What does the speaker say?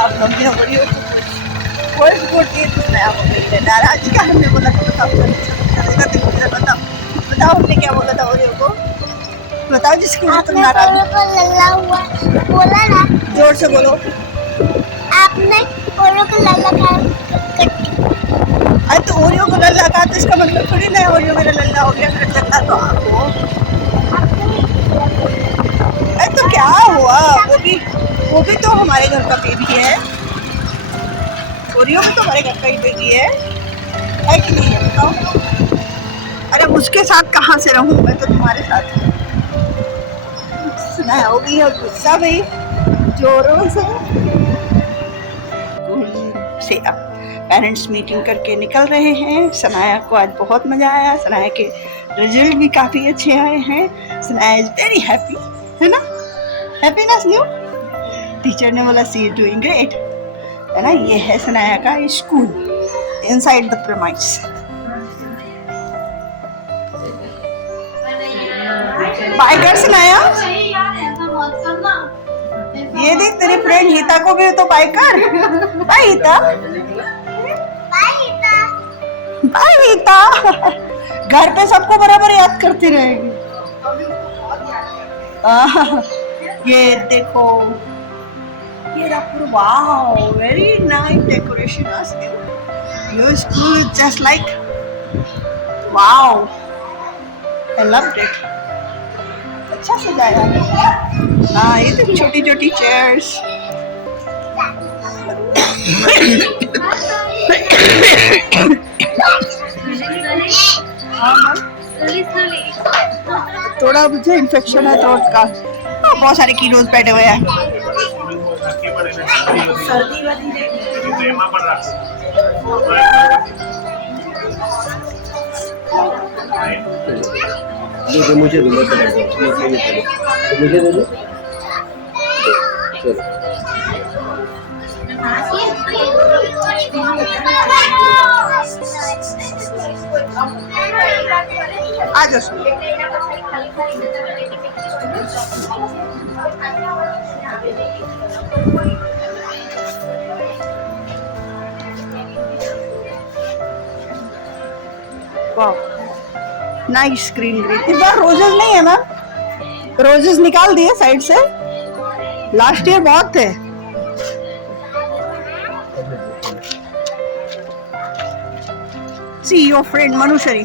अब मम्मी ने बोली गुड तो स्नेहा हो गई है नाराज का। हमने बोला था बताओ हमने क्या बोला था ओरियो को, बताओ जिसकी वजह तुम नाराज बोला ना, जोर से बोलो। आपने ओरियो को लल्ला कहा। अरे तो ओरियो को लल्ला कहा तो इसका मतलब थोड़ी ना ओरियो मेरा लल्ला हो गया, मेरा लल्ला तो आप हो। अरे तो क्या हुआ, वो भी तो हमारे घर का बेबी है, ओरियो भी तो हमारे घर का ही बेबी है कि नहीं है बताओ। अरे उसके साथ कहाँ से रहूं, मैं तो तुम्हारे साथ हूँ। सुना होगी और गुस्सा भी जोरों से अब पेरेंट्स मीटिंग करके निकल रहे हैं। सनाया को आज बहुत मजा आया, सनाया के रिजल्ट भी काफी अच्छे आए हैं। सनाया इज वेरी हैप्पी, है ना, हैप्पीनेस न्यू। टीचर ने बोला सी इज डूइंग ग्रेट, है ना। ये है सनाया का school inside the premise. Bye कर सनाया, ये देख तेरी फ्रेंड हिता को भी तो बाय कर। बाय हिता, बाय हिता। घर पे सबको बराबर याद करती रहेगी। ये देखो, ये wow very nice decoration. Your school is just like wow, I loved it. अच्छा सजाया है। हाँ ये तो छोटी छोटी चेयर्स। थोड़ा मुझे इन्फेक्शन है थ्रोट का। बहुत सारे कीड़ों बैठे हुए हैं। सर्दी मुझे दो, मुझे दे दो। आ जाओ। Nice green green. इस बार रोजेस नहीं है मैम, रोजेस निकाल दिए साइड से, लास्ट ईयर बहुत थे। See your friend मनुष्यरी।